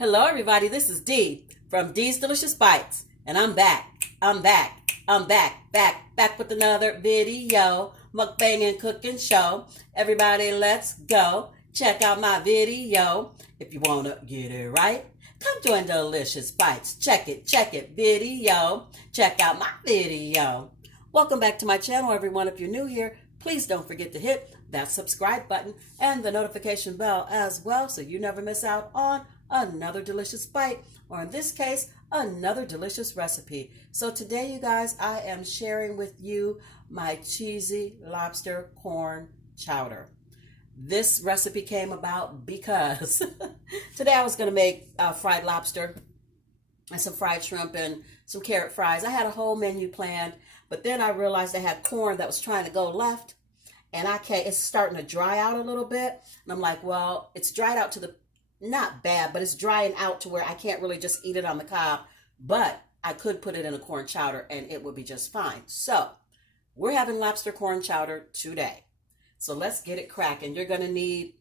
Hello, everybody. This is Dee from Dee's Delicious Bites, and I'm back. Back with another video, mukbang and cooking show. Everybody, let's go. Check out my video. If you want to get it right, come join Delicious Bites. Check it, video. Check out my video. Welcome back to my channel, everyone. If you're new here, please don't forget to hit that subscribe button and the notification bell as well so you never miss out on another delicious bite, or in this case, another delicious recipe. So today, you guys, I am sharing with you my cheesy lobster corn chowder. This recipe came about because today I was going to make fried lobster and some fried shrimp and some carrot fries. I had a whole menu planned, but then I realized I had corn that was trying to go left, and it's starting to dry out a little bit. And I'm like, well, it's dried out to the not bad, but it's drying out to where I can't really just eat it on the cob, but I could put it in a corn chowder and it would be just fine. So we're having lobster corn chowder today. So let's get it cracking. You're going to need,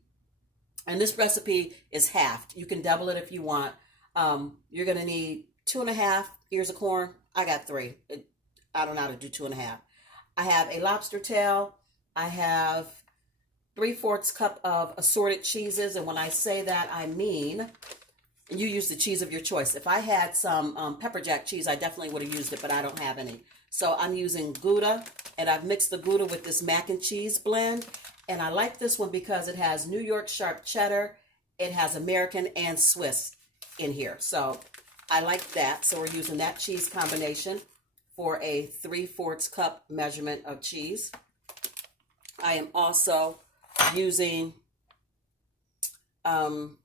and this recipe is halved. You can double it if you want. You're going to need 2.5 ears of corn. I got 3. I don't know how to do 2.5. I have a lobster tail. I have 3/4 cup of assorted cheeses, and when I say that, I mean you use the cheese of your choice. If I had some pepper jack cheese, I definitely would have used it, but I don't have any. So I'm using Gouda, and I've mixed the Gouda with this mac and cheese blend, and I like this one because it has New York sharp cheddar, it has American and Swiss in here. So I like that. So we're using that cheese combination for a 3/4 cup measurement of cheese. I am also using some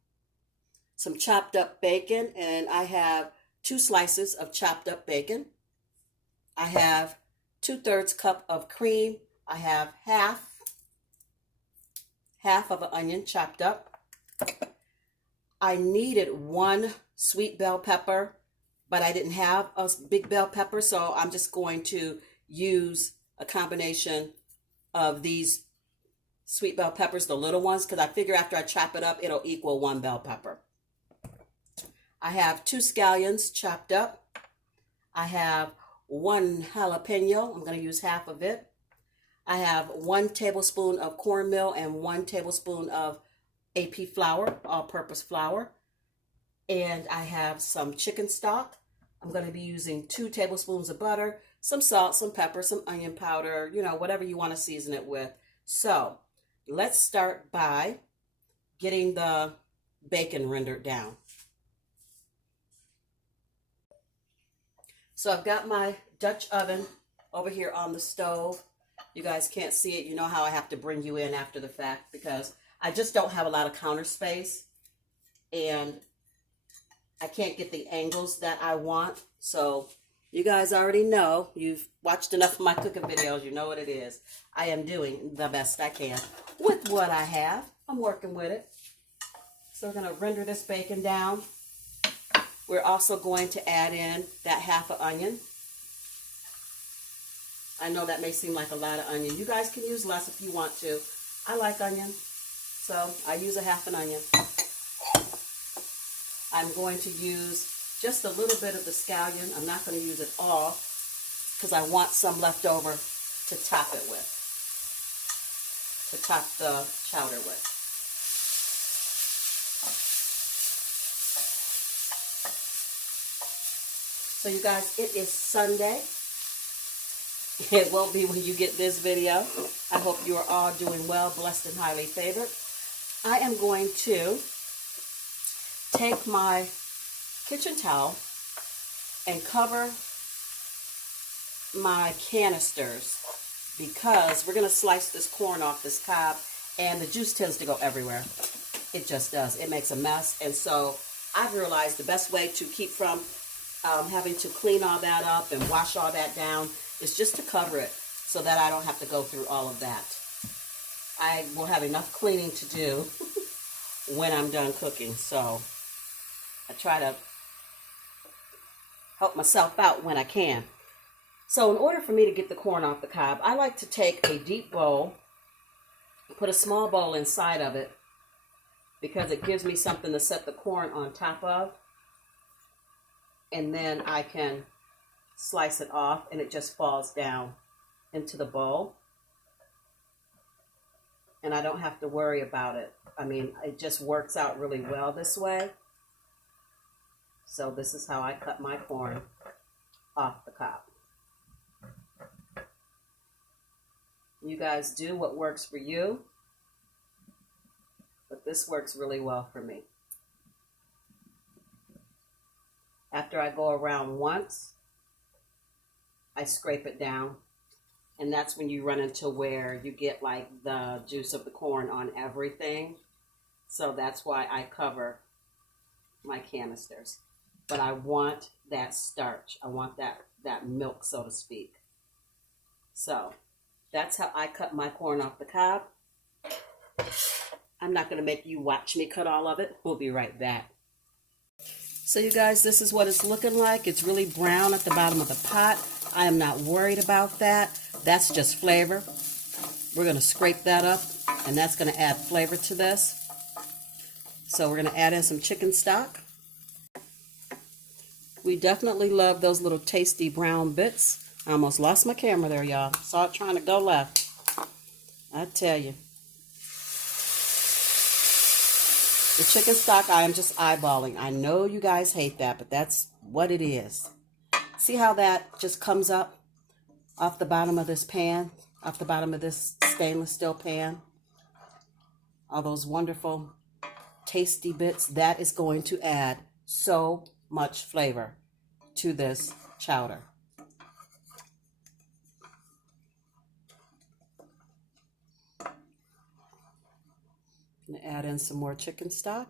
chopped up bacon, and I have 2 slices of chopped up bacon. I have 2/3 cup of cream. I have half of an onion chopped up. I needed 1 sweet bell pepper, but I didn't have a big bell pepper, so I'm just going to use a combination of these sweet bell peppers, the little ones, because I figure after I chop it up, it'll equal 1 bell pepper. I have 2 scallions chopped up. I have 1 jalapeno. I'm going to use half of it. I have 1 tablespoon of cornmeal and 1 tablespoon of AP flour, all-purpose flour. And I have some chicken stock. I'm going to be using 2 tablespoons of butter, some salt, some pepper, some onion powder, whatever you want to season it with. So let's start by getting the bacon rendered down. So I've got my Dutch oven over here on the stove. You guys can't see it. You know how I have to bring you in after the fact because I just don't have a lot of counter space and I can't get the angles that I want. So you guys already know, you've watched enough of my cooking videos, you know what it is. I am doing the best I can with what I have. I'm working with it. So we're going to render this bacon down. We're also going to add in that half an onion. I know that may seem like a lot of onion. You guys can use less if you want to. I like onion, so I use a half an onion. I'm going to use just a little bit of the scallion. I'm not going to use it all because I want some left over to top it with, to top the chowder with. So you guys, it is Sunday. It won't be when you get this video. I hope you are all doing well, blessed, and highly favored. I am going to take my kitchen towel and cover my canisters because we're going to slice this corn off this cob and the juice tends to go everywhere. It just does. It makes a mess. And so I've realized the best way to keep from having to clean all that up and wash all that down is just to cover it so that I don't have to go through all of that. I will have enough cleaning to do when I'm done cooking. So I try to help myself out when I can. So in order for me to get the corn off the cob, I like to take a deep bowl, put a small bowl inside of it, because it gives me something to set the corn on top of. And then I can slice it off and it just falls down into the bowl. And I don't have to worry about it. I mean, it just works out really well this way. So this is how I cut my corn off the cob. You guys do what works for you, but this works really well for me. After I go around once, I scrape it down, and that's when you run into where you get like the juice of the corn on everything. So that's why I cover my canisters. But I want that starch. I want that milk, so to speak. So that's how I cut my corn off the cob. I'm not going to make you watch me cut all of it. We'll be right back. So you guys, this is what it's looking like. It's really brown at the bottom of the pot. I am not worried about that. That's just flavor. We're going to scrape that up, and that's going to add flavor to this. So we're going to add in some chicken stock. We definitely love those little tasty brown bits. I almost lost my camera there, y'all. Saw it trying to go left. I tell you. The chicken stock, I am just eyeballing. I know you guys hate that, but that's what it is. See how that just comes up off the bottom of this pan, off the bottom of this stainless steel pan? All those wonderful, tasty bits. That is going to add so much flavor to this chowder. I'm going to add in some more chicken stock.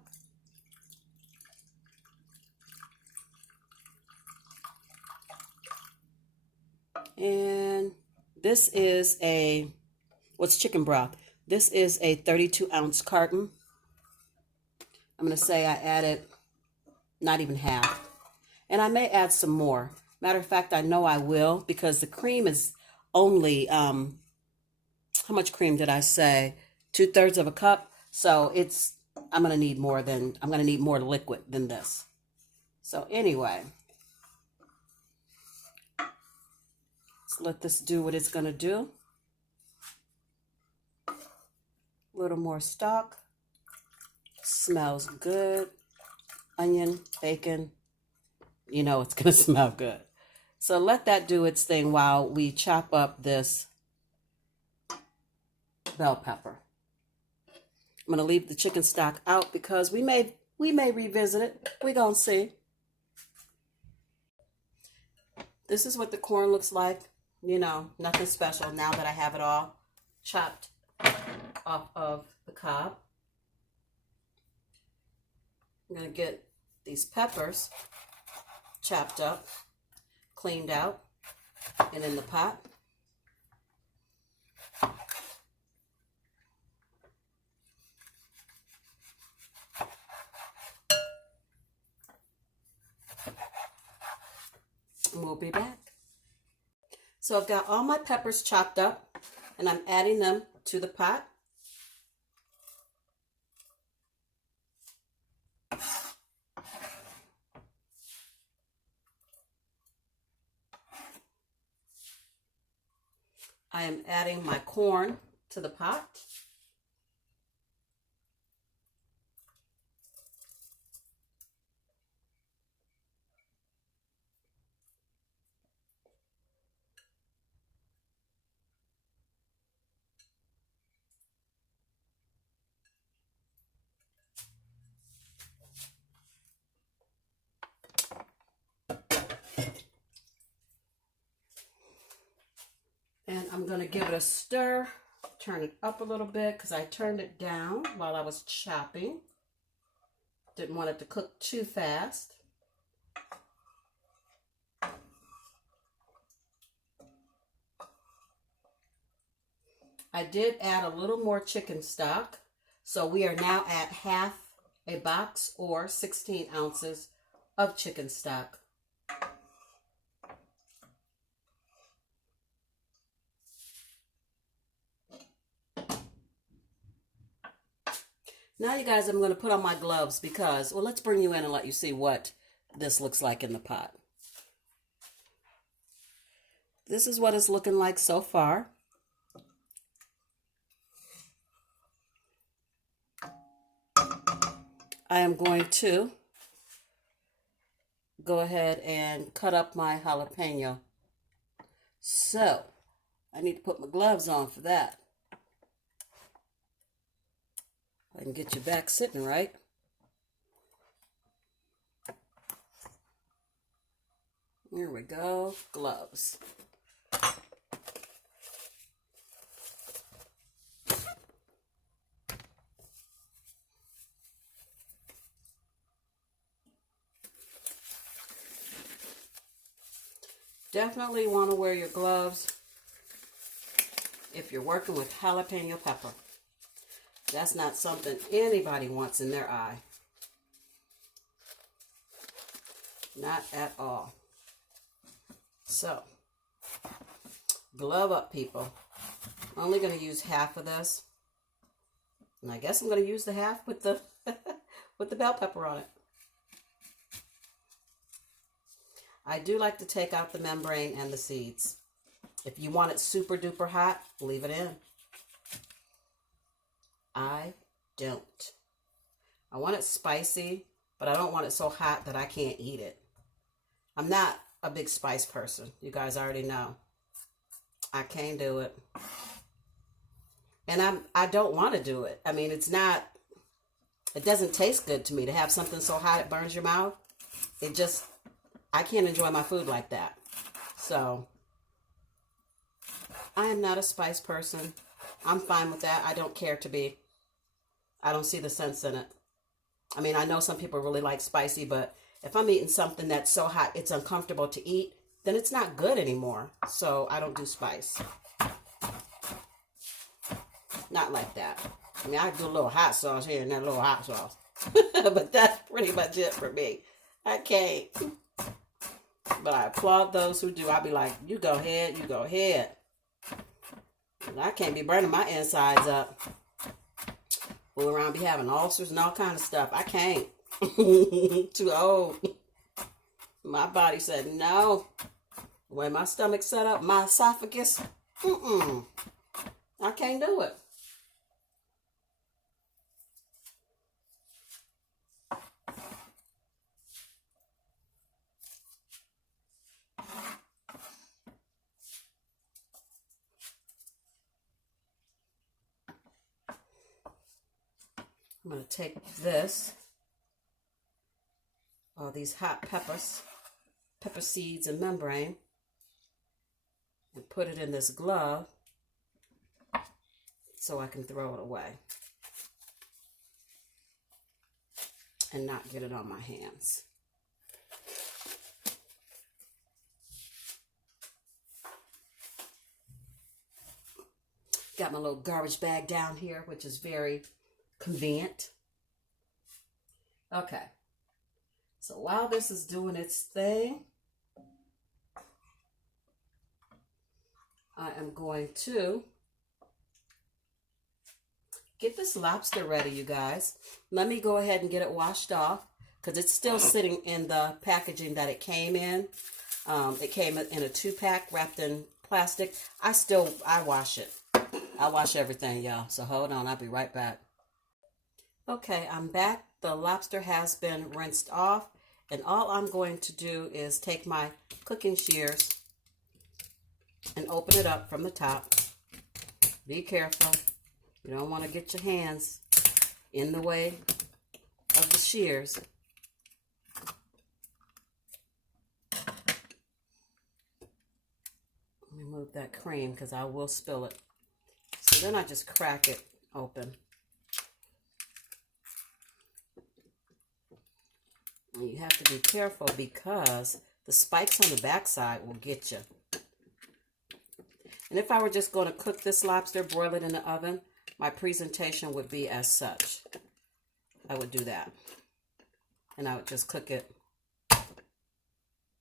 And this is what's chicken broth? This is a 32-ounce carton. I'm going to say I added not even half. And I may add some more. Matter of fact, I know I will, because the cream is only, how much cream did I say? 2/3 of a cup. So I'm going to need more liquid than this. So anyway, let's let this do what it's going to do. A little more stock. Smells good. Onion, bacon. You know it's going to smell good. So let that do its thing while we chop up this bell pepper. I'm going to leave the chicken stock out because we may revisit it. We're going to see. This is what the corn looks like. You know, nothing special now that I have it all chopped off of the cob. I'm going to get these peppers chopped up, cleaned out, and in the pot. And we'll be back. So I've got all my peppers chopped up, and I'm adding them to the pot. I am adding my corn to the pot. And I'm going to give it a stir, turn it up a little bit because I turned it down while I was chopping. Didn't want it to cook too fast. I did add a little more chicken stock. So we are now at half a box or 16 ounces of chicken stock. Now, you guys, I'm going to put on my gloves because, well, let's bring you in and let you see what this looks like in the pot. This is what it's looking like so far. I am going to go ahead and cut up my jalapeno. So, I need to put my gloves on for that. I can get you back sitting right. Here we go, gloves. Definitely want to wear your gloves if you're working with jalapeno pepper. That's not something anybody wants in their eye. Not at all. So, glove up, people. I'm only going to use half of this. And I guess I'm going to use the half with the with the bell pepper on it. I do like to take out the membrane and the seeds. If you want it super duper hot, leave it in. I don't. I want it spicy, but I don't want it so hot that I can't eat it. I'm not a big spice person. You guys already know. I can't do it. And I don't want to do it. I mean, it doesn't taste good to me to have something so hot it burns your mouth. I can't enjoy my food like that. So, I am not a spice person. I'm fine with that. I don't care to be. I don't see the sense in it. I mean, I know some people really like spicy, but if I'm eating something that's so hot it's uncomfortable to eat, then it's not good anymore. So, I don't do spice. Not like that. I mean, I do a little hot sauce here and that little hot sauce. But that's pretty much it for me. I can't. But I applaud those who do. I'll be like, you go ahead, you go ahead. I can't be burning my insides up. Fool around be having ulcers and all kind of stuff. I can't. Too old. My body said no. The way my stomach's set up, my esophagus, I can't do it. I'm going to take this, all these hot peppers, pepper seeds and membrane, and put it in this glove so I can throw it away and not get it on my hands. Got my little garbage bag down here, which is very convenient. Okay, so while this is doing its thing, I am going to get this lobster ready, you guys. Let me go ahead and get it washed off because it's still sitting in the packaging that it came in. It came in a 2-pack wrapped in plastic. I wash it. I wash everything, y'all. So hold on, I'll be right back. Okay, I'm back. The lobster has been rinsed off, and all I'm going to do is take my cooking shears and open it up from the top. Be careful. You don't want to get your hands in the way of the shears. Let me move that cream because I will spill it. So then I just crack it open. And you have to be careful because the spikes on the backside will get you. And if I were just going to cook this lobster, broil it in the oven, my presentation would be as such. I would do that. And I would just cook it,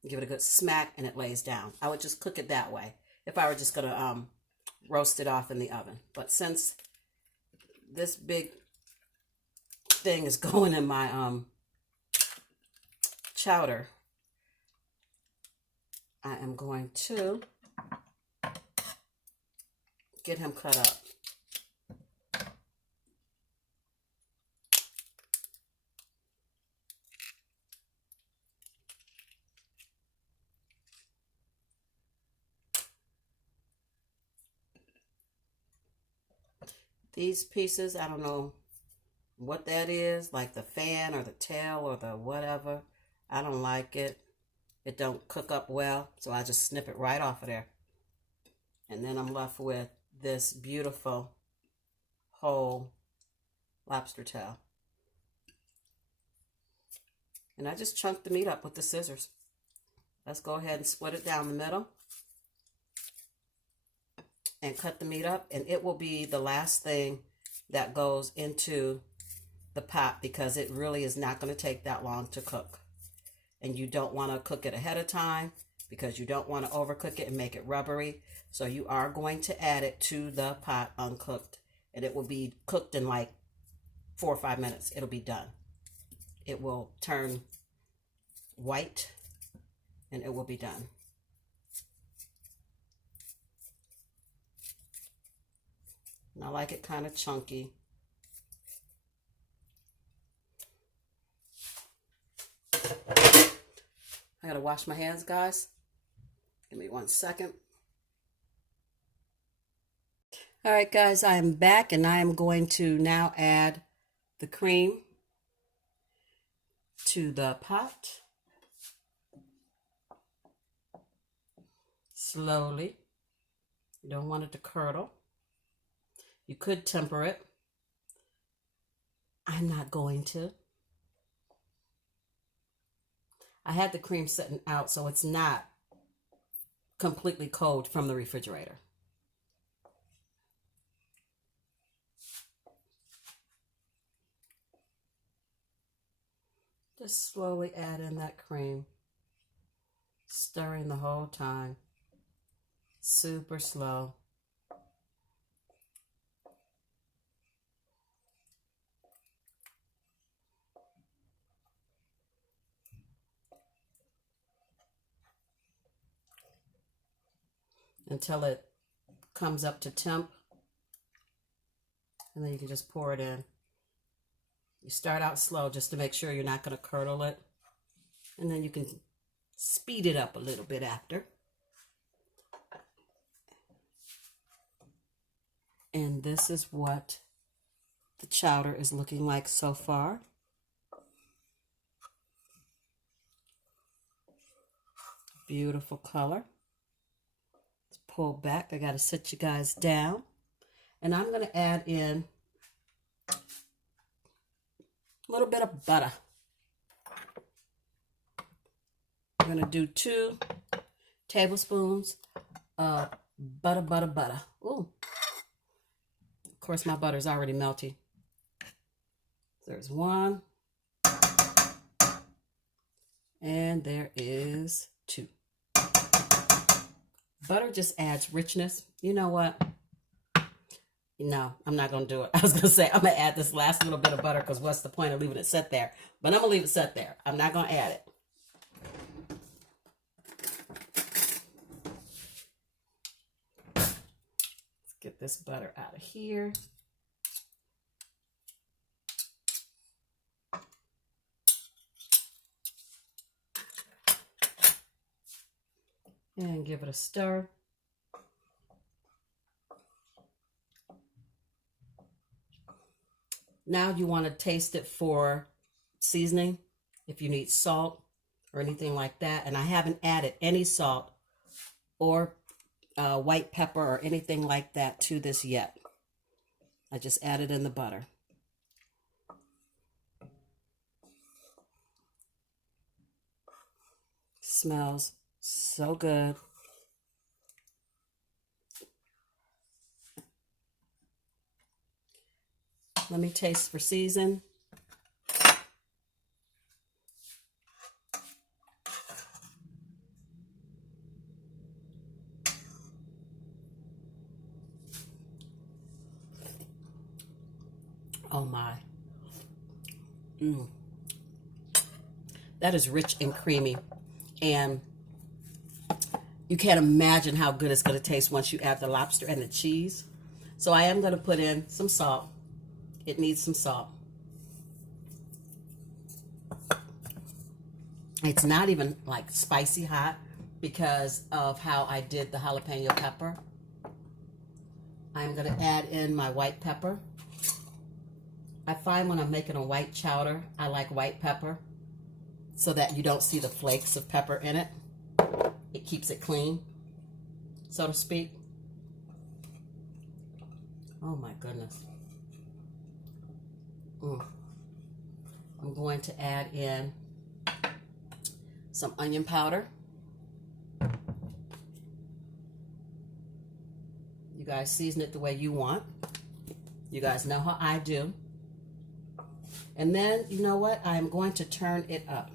give it a good smack, and it lays down. I would just cook it that way if I were just going to roast it off in the oven. But since this big thing is going in my chowder. I am going to get him cut up. These pieces, I don't know what that is, like the fan or the tail or the whatever. I don't like it. It don't cook up well, so I just snip it right off of there. And then I'm left with this beautiful whole lobster tail. And I just chunked the meat up with the scissors. Let's go ahead and split it down the middle and cut the meat up, and it will be the last thing that goes into the pot because it really is not going to take that long to cook. And you don't want to cook it ahead of time because you don't want to overcook it and make it rubbery. So you are going to add it to the pot uncooked, and it will be cooked in like 4 or 5 minutes. It'll be done. It will turn white and it will be done. And I like it kind of chunky. I gotta wash my hands, guys. Give me 1 second. All right, guys, I am back, and I am going to now add the cream to the pot. Slowly. You don't want it to curdle. You could temper it. I'm not going to. I had the cream sitting out so it's not completely cold from the refrigerator. Just slowly add in that cream, stirring the whole time, super slow. Until it comes up to temp, and then you can just pour it in. You start out slow just to make sure you're not going to curdle it, and then you can speed it up a little bit after. And this is what the chowder is looking like so far. Beautiful color. Pull back. I got to sit you guys down, and I'm going to add in a little bit of butter. I'm going to do 2 tablespoons of butter. Ooh. Of course, my butter's already melty. There's 1, and there is 2. Butter just adds richness. You know what? No, I'm not going to do it. I was going to say I'm going to add this last little bit of butter because what's the point of leaving it sit there? But I'm going to leave it sit there. I'm not going to add it. Let's get this butter out of here. And give it a stir. Now you want to taste it for seasoning, if you need salt or anything like that. And I haven't added any salt or white pepper or anything like that to this yet. I just added in the butter. Smells so good. Let me taste for season. Oh my. Mm. That is rich and creamy. And you can't imagine how good it's going to taste once you add the lobster and the cheese. So I am going to put in some salt. It needs some salt. It's not even like spicy hot because of how I did the jalapeno pepper. I'm going to add in my white pepper. I find when I'm making a white chowder, I like white pepper so that you don't see the flakes of pepper in it. It keeps it clean, so to speak. Oh my goodness. I'm going to add in some onion powder. You guys season it the way you want. You guys know how I do. And then, you know what? I'm going to turn it up.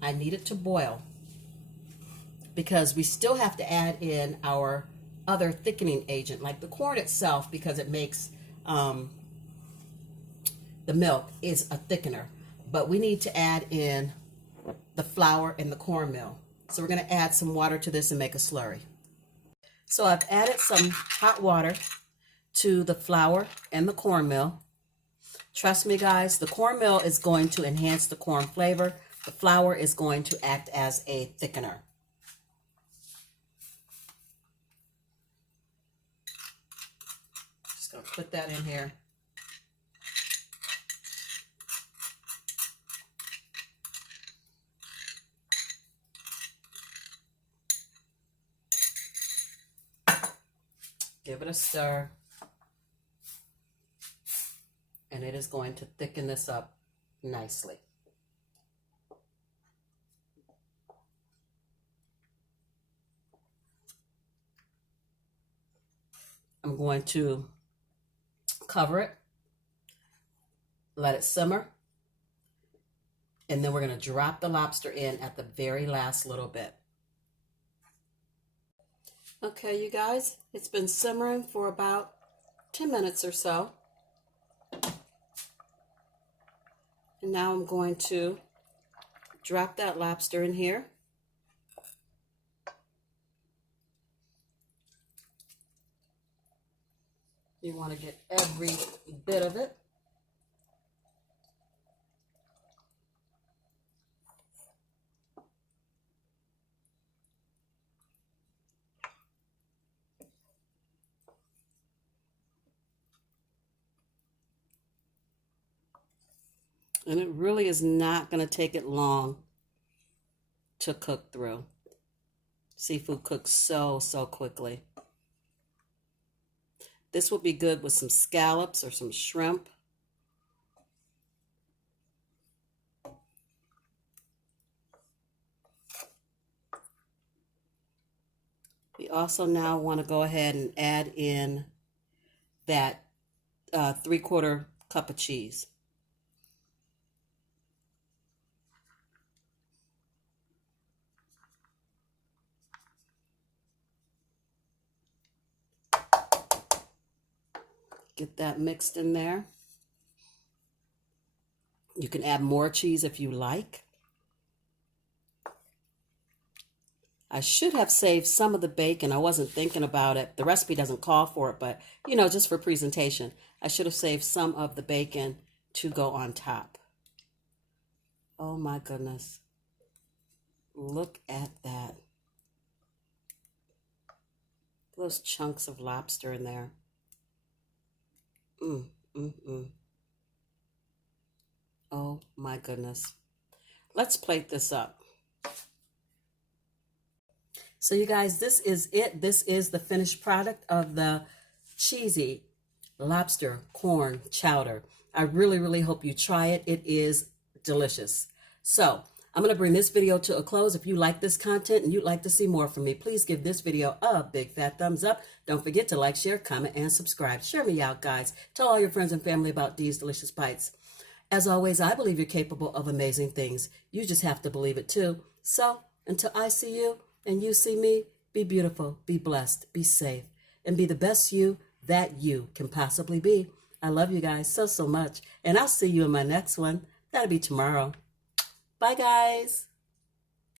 I need it to boil because we still have to add in our other thickening agent, like the corn itself, because it makes the milk is a thickener. But we need to add in the flour and the cornmeal. So we're going to add some water to this and make a slurry. So I've added some hot water to the flour and the cornmeal. Trust me, guys, the cornmeal is going to enhance the corn flavor. The flour is going to act as a thickener. Just going to put that in here. Give it a stir. And it is going to thicken this up nicely. I'm going to cover it, let it simmer, and then we're going to drop the lobster in at the very last little bit. Okay, you guys, it's been simmering for about 10 minutes or so. And now I'm going to drop that lobster in here. You want to get every bit of it. And it really is not going to take it long to cook through. Seafood cooks so quickly. This would be good with some scallops or some shrimp. We also now want to go ahead and add in that 3/4 cup of cheese. Get that mixed in there. You can add more cheese if you like. I should have saved some of the bacon. I wasn't thinking about it. The recipe doesn't call for it, but, you know, just for presentation, I should have saved some of the bacon to go on top. Oh my goodness. Look at that. Those chunks of lobster in there. Oh my goodness. Let's plate this up. So you guys, this is it. This is the finished product of the cheesy lobster corn chowder. I really hope you try it. It is delicious. So I'm going to bring this video to a close. If you like this content and you'd like to see more from me, please give this video a big fat thumbs up. Don't forget to like, share, comment, and subscribe. Share me out, guys. Tell all your friends and family about these delicious bites. As always, I believe you're capable of amazing things. You just have to believe it too. So until I see you and you see me, be beautiful, be blessed, be safe, and be the best you that you can possibly be. I love you guys so much, and I'll see you in my next one. That'll be tomorrow. Bye, guys.